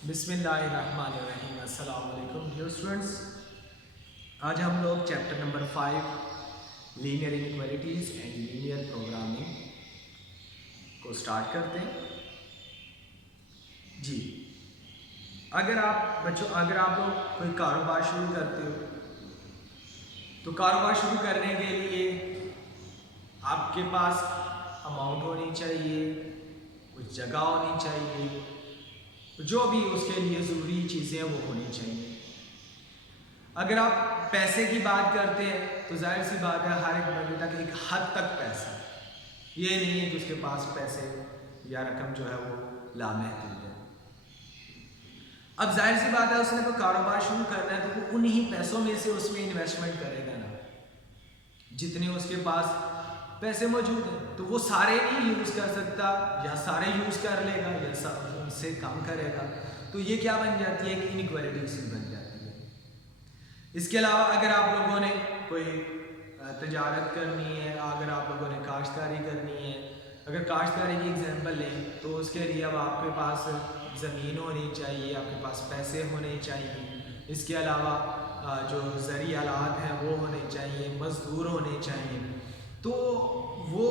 बिस्मिल्लाहिर्रहमानिर्रहीम। अस्सलाम वालेकुम डियर स्टूडेंट्स। आज हम लोग chapter number 5 linear inequalities and linear programming को स्टार्ट करते हैं। जी, अगर आप लोग कोई कारोबार शुरू करते हो तो कारोबार शुरू करने के लिए आपके पास अमाउंट होनी चाहिए, कुछ जगह होनी चाहिए, जो भी उसके लिए ज़रूरी चीज़ें वो होनी चाहिए। अगर आप पैसे की बात करते हैं तो जाहिर सी बात है हर एक बंदे तक एक हद तक पैसा, ये नहीं है कि उसके पास पैसे या रकम जो है वो लामहदूद है। अब जाहिर सी बात है उसने कोई कारोबार शुरू करना है तो वो उन्हीं पैसों में से उसमें इन्वेस्टमेंट करेगा ना, जितने उसके पास पैसे मौजूद हैं। तो वो सारे नहीं यूज़ कर सकता, या सारे यूज़ कर लेगा या उनसे कम करेगा, तो ये क्या बन जाती है कि इनइक्वालिटी बन जाती है। इसके अलावा अगर आप लोगों ने कोई तजारत करनी है, अगर आप लोगों ने काश्तकारी करनी है, अगर काश्तकारी की एग्जांपल लें तो उसके लिए अब आपके पास ज़मीन होनी चाहिए, आपके पास पैसे होने चाहिए। इसके अलावा जो ज़री आलात हैं वो होने चाहिए, मज़दूर होने चाहिए। तो वो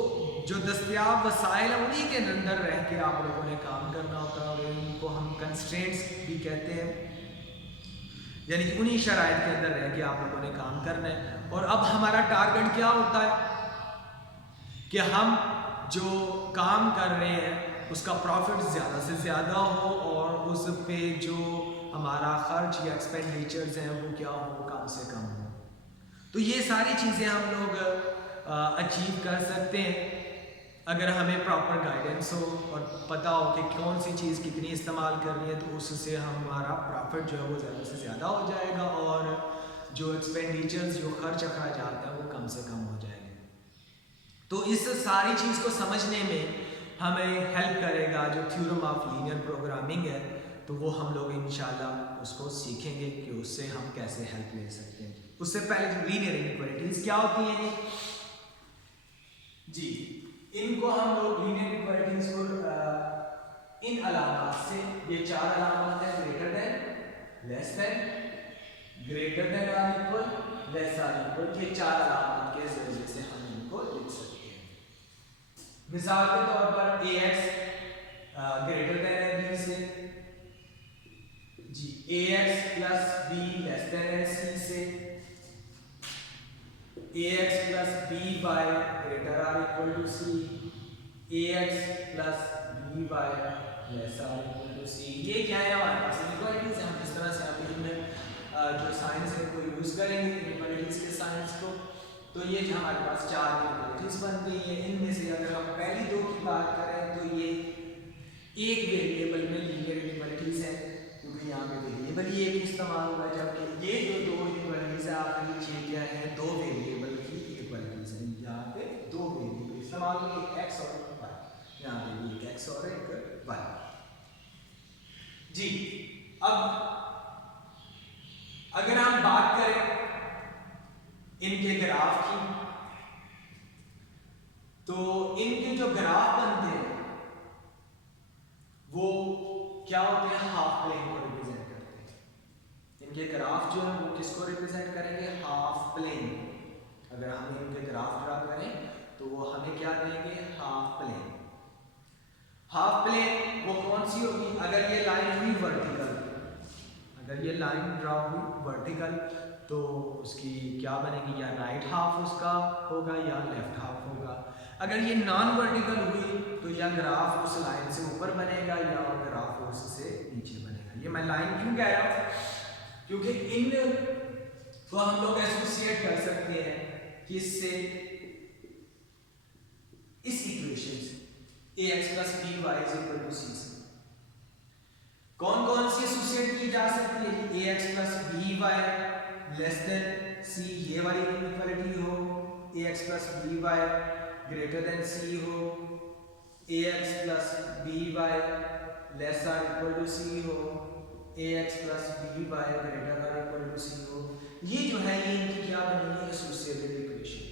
जो दस्तयाब वसाइल हैं उन्हीं के अंदर रह के आप लोगों ने काम करना होता है, और इनको हम कंस्ट्रेंट्स भी कहते हैं, यानी कि उन्हीं शराइत के अंदर रह के आप लोगों ने काम करना है। और अब हमारा टारगेट क्या होता है कि हम जो काम कर रहे हैं उसका प्रॉफिट ज़्यादा से ज़्यादा हो, और उस पे जो हमारा खर्च या एक्सपेंडिचर्स हैं वो क्या हो, कम से कम हो। तो ये सारी चीज़ें हम लोग अचीव कर सकते हैं अगर हमें प्रॉपर गाइडेंस हो और पता हो कि कौन सी चीज़ कितनी इस्तेमाल करनी है, तो उससे हमारा प्रॉफिट जो है वो ज़्यादा से ज़्यादा हो जाएगा, और जो एक्सपेंडिचर्स जो खर्च अखराजात हैं वो कम से कम हो जाएंगे। तो इस सारी चीज़ को समझने में हमें हेल्प करेगा जो थ्योरम ऑफ लीनियर प्रोग्रामिंग है, तो वो हम लोग इंशाल्लाह उसको सीखेंगे कि उससे हम कैसे हेल्प ले सकते हैं। उससे पहले जो लीनियर इनइक्वालिटीज़ क्या होती हैं जी, इनको हम लोग लीनियर इनइक्वालिटीज़ को इन अलामात से, ये चार अलामात हैं, greater than, less than, greater than और इक्वल, लेस और इक्वल, ये चार अलामात के जरिए से हम इनको लिख सकते हैं। मिसाल के तौर पर ax ग्रेटर देन है b से, जी ax plus b less than है c से, ax plus by greater or equal to c, ax plus by less or equal to c। ये क्या है हमारे पास इनइक्वालिटीज है। हम इस तरह से अभी इनमें जो साइंस है को यूज करेंगे इनइक्वालिटीज के साइंस को। तो ये जो हमारे पास चार इनइक्वालिटीज बन गई है, इनमें से अगर हम पहली दो की बात करें तो ये एक वेरिएबल में लीनियर इनइक्वालिटीज है, क्योंकि यहाँ पे वेरिएबल ही एक इस्तेमाल हुआ, जबकि ये जो दो इनइक्वालिटीज है आपके नीचे क्या है, दो वेरिएबल की इक्वालिटीज है। यहाँ पे दो वेरिएबल इस्तेमाल हुए, एक एक्स और एक वाई, यहाँ पे भी एक एक्स और एक वाई। जी, अब अगर हम बात करें इनके ग्राफ की, तो इनके जो ग्राफ बनते हैं वो क्या होते हैं, हाफ प्लेन को रिप्रेजेंट करते हैं। इनके ग्राफ जो है वो किसको रिप्रेजेंट करेंगे, हाफ प्लेन। अगर हम इनके ग्राफ ड्रा करें तो वो हमें क्या देंगे, हाफ प्लेन। हाफ प्लेन वो कौन सी होगी, अगर ये लाइन हुई वर्टिकल, अगर ये लाइन ड्रा हुई वर्टिकल तो उसकी क्या बनेगी, या राइट हाफ उसका होगा या लेफ्ट हाफ होगा। अगर ये नॉन वर्टिकल हुई तो या ग्राफ उस लाइन से ऊपर बनेगा या ग्राफ उससे नीचे बनेगा। ये मैं लाइन क्यों कह रहा हूँ, क्योंकि इन को हम लोग एसोसिएट कर सकते हैं किससे, इस इक्वेशन से, ax plus by is equal to c से। कौन कौन सी एसोसिएट की जा सकती है, ax plus by less than c, ये वाली इनइक्वालिटी हो, ax plus by greater than c हो, ax plus by लेस और इक्वल टू c हो, ax plus by ग्रेटर और इक्वल टू c हो। ये जो है ये इनकी क्या बनेगी, एसोसिएटेड इक्वेशन।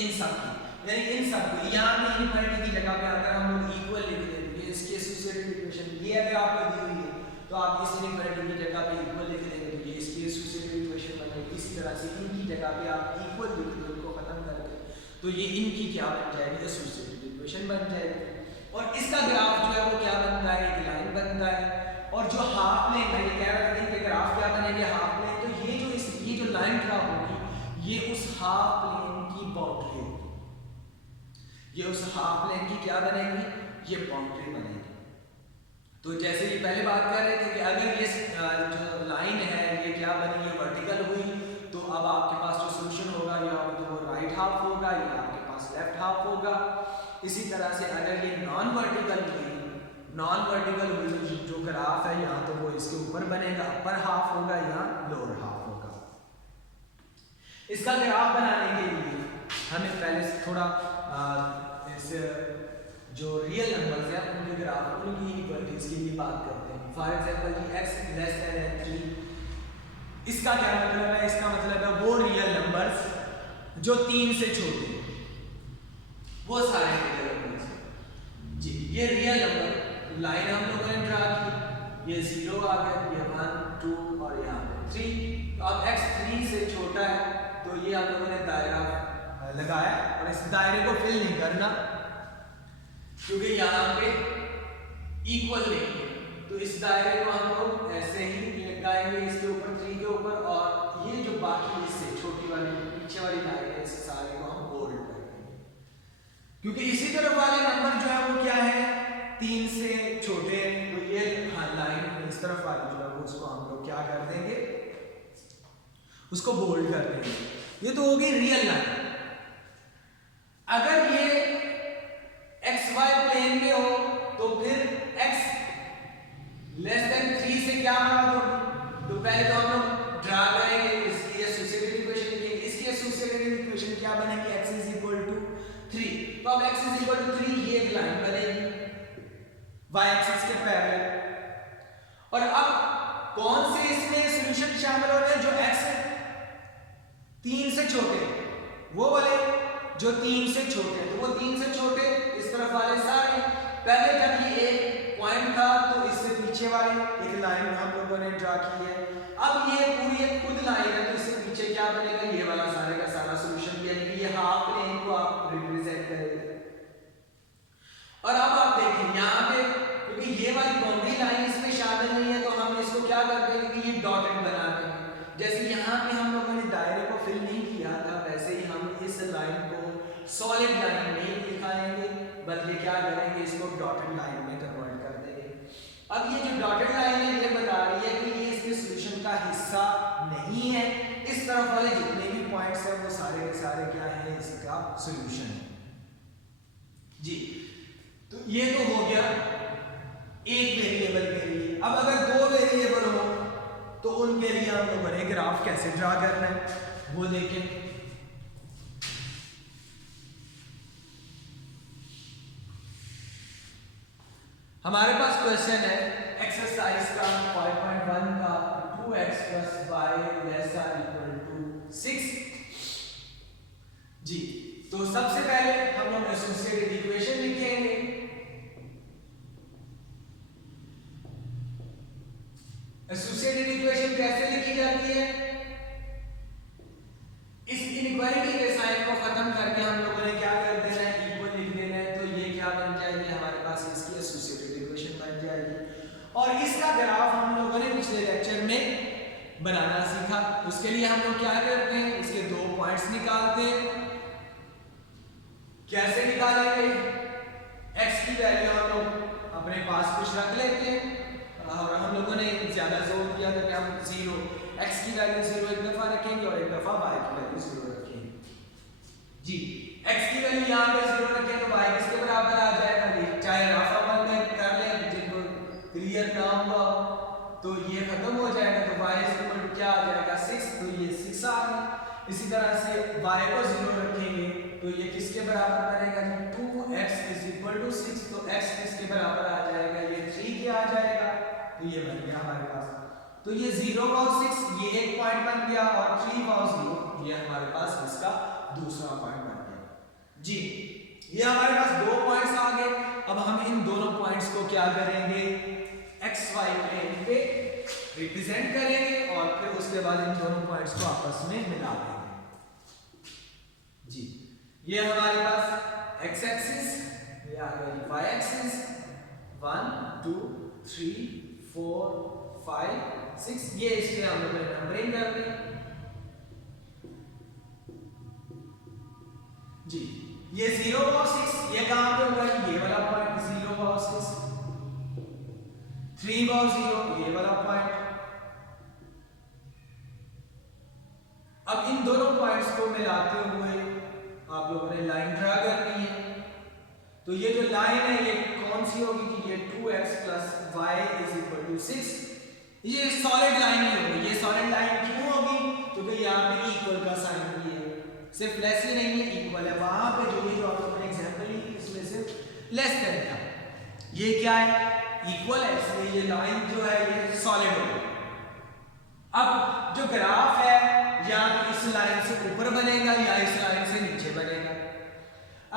इन सब की, यानी इन सब को यहाँ पे इनइक्वालिटी की जगह पे अगर हम लोग इक्वल लिख दें तो ये इसकी एसोसिएटेड इक्वेशन। ये अगर आपको तो आप इस इनइक्वालिटी की जगह पे इक्वल लिख देंगे तो ये इसकी एसोसिएटिव इक्वेशन बनेगी। इसी तरह से इनकी जगह पे आप इक्वल लिख दो इनको खत्म करके, तो ये इनकी क्या बन जाएगी, एसोसिएटिव इक्वेशन बन जाएगी। और इसका ग्राफ जो है वो क्या बनता है, एक लाइन बनता है। और जो हाफ प्लेन है, ये कह रहा था कि ग्राफ क्या बनेंगे, हाफ प्लेन, तो ये जो लाइन ड्रा होगी ये उस हाफ प्लेन की बाउंड्री होगी, ये उस हाफ प्लेन की क्या बनेगी, ये बाउंड्री बनेगी। तो जैसे कि पहले बात कर रहे थे कि अगर ये जो लाइन है ये क्या बनी, ये वर्टिकल हुई, तो अब आपके पास जो सोल्यूशन होगा या तो वो राइट हाफ होगा या आपके पास लेफ्ट हाफ होगा। इसी तरह से अगर ये नॉन वर्टिकल हुई जो ग्राफ है यहाँ, तो वो इसके ऊपर बनेगा, अपर हाफ होगा या लोअर हाफ होगा। इसका ग्राफ बनाने के लिए हमें पहले थोड़ा इस जो रियल नंबर्स हैं उनके ग्राफ, उनकी इक्वलिटीज की भी बात करते हैं। For example g x less than 3, इसका क्या मतलब है, इसका मतलब है वो रियल नंबर्स जो 3 से छोटे हैं, वो सारे रियल नंबर्स जी। ये रियल नंबर लाइन हम लोगों ने ड्रा की, ये 0 आ गया, ये 1 2 और यहाँ पे 3। तो अब x 3 से छोटा है तो ये हम लोगों ने दायरा लगाया, और इस दायरे को फिल नहीं करना क्योंकि यहाँ पे इक्वल नहीं है, तो इस दायरे को हम लोग ऐसे ही लगाएंगे इसके ऊपर 3 के ऊपर, और ये जो बाकी इससे छोटी वाली पीछे वाली लाइन है इस सारे को हम बोल्ड करेंगे, क्योंकि इसी तरफ वाले नंबर जो है वो क्या है, 3 से छोटे हैं। तो ये लाइन इस तरफ वाली जो है वो उसको हम लोग क्या कर देंगे, उसको बोल्ड कर देंगे। ये तो हो गई रियल लाइन। अगर ये XY प्लेन में हो तो फिर x लेस देन 3 से क्या बात होगी, तो पहले तो हम लोग ड्रा करेंगे, इसकी एसोसिएटिव इक्वेशन लिखेंगे। इसकी एसोसिएटिव इक्वेशन क्या बनेगी, x इज इक्वल टू 3। तो अब x इज इक्वल टू 3 ये एक लाइन बनेगी y एक्सिस के पैरेलल। और अब कौन से इसमें सॉल्यूशन शामिल हो रहे हैं, जो x 3 से छोटे, वो वाले जो 3 से छोटे हैं, तो वो 3 से छोटे इस तरफ वाले सारे। पहले जब ये एक पॉइंट था तो इससे पीछे वाली एक लाइन हम लोगों ने ड्रा की है। अब ये पूरी एक खुद लाइन है, तो इससे पीछे क्या बनेगा, ये वाला सारे का सारा सॉल्यूशन, यानी कि ये हाफ प्लेन को आप रिप्रेजेंट करेंगे। और अब आप देखें यहाँ पे, क्योंकि ये वाली बाउंड्री लाइन इसमें शामिल नहीं है, तो हम इसको क्या कर देंगे कि ये डॉटेड बना देंगे। जैसे यहाँ पे हम लोगों ने दायरे को फिल नहीं किया था, वैसे ही हम इस लाइन को सॉलिड लाइन में दिखाएंगे, बल्कि क्या करेंगे, इसको डॉटेड लाइन में कन्वर्ट कर देंगे। अब ये जो डॉटेड लाइन है ये बता रही है कि ये इसके सॉल्यूशन का हिस्सा नहीं है, इस तरफ वाले जितने भी पॉइंट्स हैं वो सारे के सारे क्या है, इसका सॉल्यूशन है जी। तो ये तो हो गया एक वेरिएबल के लिए। अब अगर 2 वेरिएबल हो तो उनके लिए हम लोगों ने ग्राफ कैसे ड्रा करना है वो देखें। हमारे पास क्वेश्चन है एक्सरसाइज का 5.1 का 2x + y ≤ 6 जी। तो सबसे पहले हम लोग एसोसिएटेड इक्वेशन लिखेंगे। एसोसिएटेड इक्वेशन कैसे लिखी जाती है, इस इनइक्वालिटी के साइन को खत्म करके हम लोगों ने क्या कर देना है, इक्वल लिख देना है। तो ये क्या बन जाएगी, हमारे पास इसकी एसोसिएटेड इक्वेशन बन जाएगी। और इसका ग्राफ हम लोगों ने पिछले लेक्चर में बनाना सीखा। उसके लिए हम लोग क्या करते हैं, इसके 2 पॉइंट्स निकालते हैं। कैसे निकालेंगे, x की वैल्यू हम लोग अपने पास कुछ रख लेते हैं, और हम लोगों ने ज्यादा जोर दिया था कि हम 0 x की वैल्यू 0 एक दफा रखेंगे और एक दफा y की वैल्यू 0 रखेंगे जी। x की वैल्यू यहाँ पे 0 रखें तो y किसके बराबर आ जाएगा, चाहे रफ अमल में कर लें, जिनको क्लियर ना हुआ तो ये खत्म हो जाएगा। तो y इक्वल क्या आ जाएगा, 6। तो ये 6 आ गया। इसी तरह से y को 0 रखेंगे तो ये किसके बराबर बनेगा, 2x = 6। तो x किसके बराबर आ जाएगा, ये 3 के आ जाएगा। तो ये बन गया हमारे पास। तो ये 0 और 6 ये एक पॉइंट बन गया, और 3 और 0 ये हमारे पास इसका दूसरा पॉइंट बन गया जी। ये हमारे पास 2 पॉइंट्स आ गए। अब हम इन दोनों पॉइंट्स को क्या करेंगे, एक्स वाई प्लेन पे रिप्रेजेंट करेंगे और फिर उसके बाद इन दोनों पॉइंट्स को आपस में मिला देंगे जी। ये हमारे पास एक्स एक्सिस, ये आ गया वाई एक्सिस, 1 2 3 4 5 6, ये इसके हम लोग नंबरिंग करते हैं जी। ये 0 और 6 ये कहां पे होगा, ये वाला पॉइंट 0 और 6, 3 और 0 ये वाला पॉइंट। अब इन दोनों पॉइंट्स को मिलाते हुए आप लोगों ने लाइन ड्रा करनी है। तो ये जो लाइन है ये कौन सी होगी कि ये 2x plus y is equal to 6, ये सॉलिड लाइन ही होगी। ये सॉलिड लाइन क्यों होगी, क्योंकि यहाँ पे इक्वल का साइन भी है, सिर्फ लेस ही नहीं है इक्वल है। वहां पे जो ये जो आप लोगों ने एग्जांपल ली इसमें सिर्फ लेस देन था, ये क्या है इक्वल है, इसलिए ये लाइन जो है ये सॉलिड होगी। अब जो ग्राफ है या तो इस लाइन से ऊपर बनेगा या इस लाइन से नीचे बनेगा।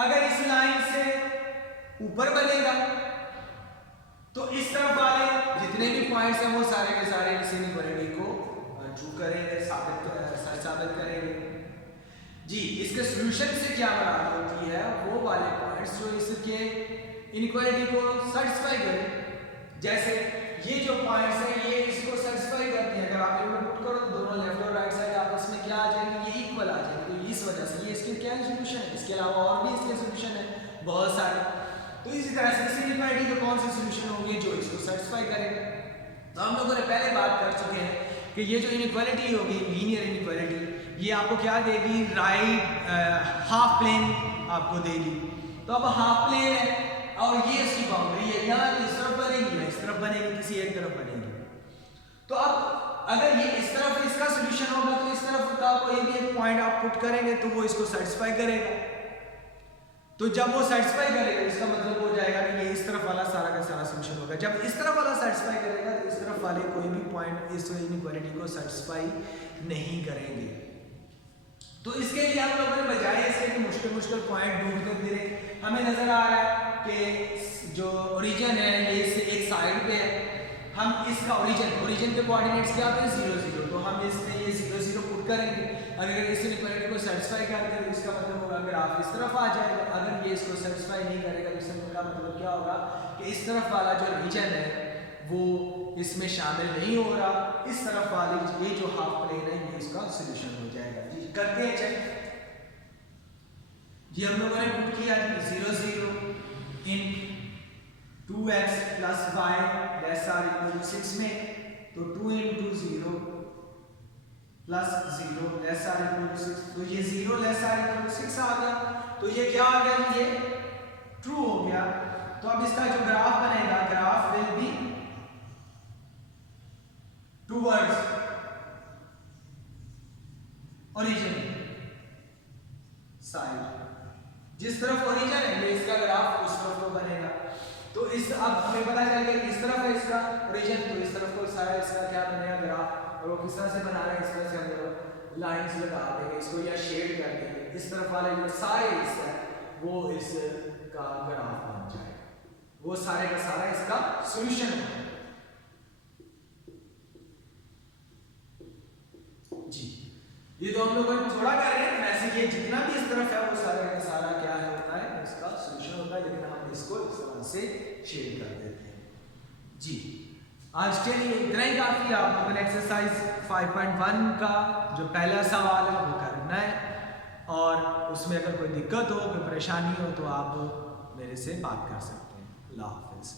अगर इस लाइन से ऊपर बनेगा तो इस तरफ वाले जितने भी पॉइंट्स हैं वो सारे के सारे इस इनइक्वालिटी को ट्रू करेंगे, साबित करेंगे जी। इसके सॉल्यूशन से क्या मुराद होती है, वो वाले पॉइंट्स जो इसके इनइक्वालिटी को सेटिस्फाई करें। जैसे ये जो पॉइंट्स हैं ये इसको सेटिस्फाई करते हैं। अगर आप इनको पुट करो तो दोनों लेफ्ट और राइट साइड आपस में क्या आ जाएंगे, ये इक्वल आ जाएंगे। तो इस वजह से ये इसके क्या सॉल्यूशन है, इसके अलावा और भी इसके सॉल्यूशन है बहुत सारे। तो इसी तरह से इस इनइक्वालिटी के कौन से सॉल्यूशन होंगे जो इसको सेटिस्फाई करेंगे। तो हम लोगों ने पहले बात कर चुके हैं कि ये जो इनइक्वालिटी होगी लीनियर इनइक्वालिटी, ये आपको क्या देगी, राइट हाफ प्लेन आपको देगी। तो अब हाफ प्लेन है और ये इसकी बाउंड्री है, यहाँ इस तरफ बनेगी या इस तरफ बनेगी, किसी एक तरफ बनेगी। तो अब अगर ये इस तरफ इसका सॉल्यूशन होगा तो इस तरफ का कोई भी एक पॉइंट आप पुट करेंगे तो वो इसको सेटिस्फाई करेगा। तो जब वो सेटिस्फाई करेगा इसका मतलब हो जाएगा कि ये इस तरफ वाला सारा का सारा सॉल्यूशन होगा। जब इस तरफ वाला सेटिस्फाई करेगा तो इस तरफ वाले कोई भी पॉइंट इस इनइक्वालिटी को सेटिस्फाई नहीं करेंगे। तो इसके लिए हम लोगों ने बजाय इसके कि मुश्किल मुश्किल पॉइंट ढूंढते फिरे, हमें नजर आ रहा है कि जो ओरिजिन है ये इससे एक साइड पे है, हम इसका ओरिजिन के कोऑर्डिनेट्स क्या होते हैं 0 0, तो हम इसमें ये 0 0 पुट करेंगे। अगर इस इनइक्वालिटी को सेटिस्फाई करते हैं तो इसका मतलब होगा ग्राफ इस तरफ आ जाएगा। अगर ये इसको सेटिस्फाई नहीं करेगा तो इसका मतलब क्या होगा कि इस तरफ वाला जो रीजन है वो इसमें शामिल नहीं हो रहा, इस तरफ वाली ये जो हाफ प्लेन है ये इसका सॉल्यूशन हो जाएगा जी। करते हैं चेक जी। हम लोगों ने पुट किया 0 0 in 2x plus y less or equal to 6 में, तो 2 into 0 plus 0 less or equal to 6, तो ये 0 लेस आर इक्वल टू 6 आ गया। तो ये क्या आ गया, ये ट्रू हो गया। तो अब इसका जो ग्राफ बनेगा, graph will be towards origin side. जिस तरफ ओरिजिन है ये इसका ग्राफ उस तरफ को बनेगा। तो इस अब हमें पता चल गया कि इस तरफ है इसका ओरिजिन, तो इस तरफ को सारा इसका क्या बनेगा ग्राफ। और वो किस तरह से बना रहे हैं, इस तरह से हम लोग लाइंस लगा देंगे इसको या शेड कर देंगे। इस तरफ वाले जो सारे हिस्सा है वो इसका ग्राफ बन जाएगा, वो सारे का सारा इसका सॉल्यूशन है जी। ये तो हम लोग थोड़ा कर रहे हैं, वैसे ये जितना भी इस तरफ है वो सारा का सारा क्या है होता है इसका सॉल्यूशन होता है, लेकिन हम इसको इस तरह से शेड कर देते हैं जी। आज के लिए इतना ही काफी। आप लोगों ने एक्सरसाइज 5.1 का जो पहला सवाल है वो करना है, और उसमें अगर कोई दिक्कत हो, कोई परेशानी हो तो आप मेरे से बात कर सकते हैं। अल्लाह हाफिज़।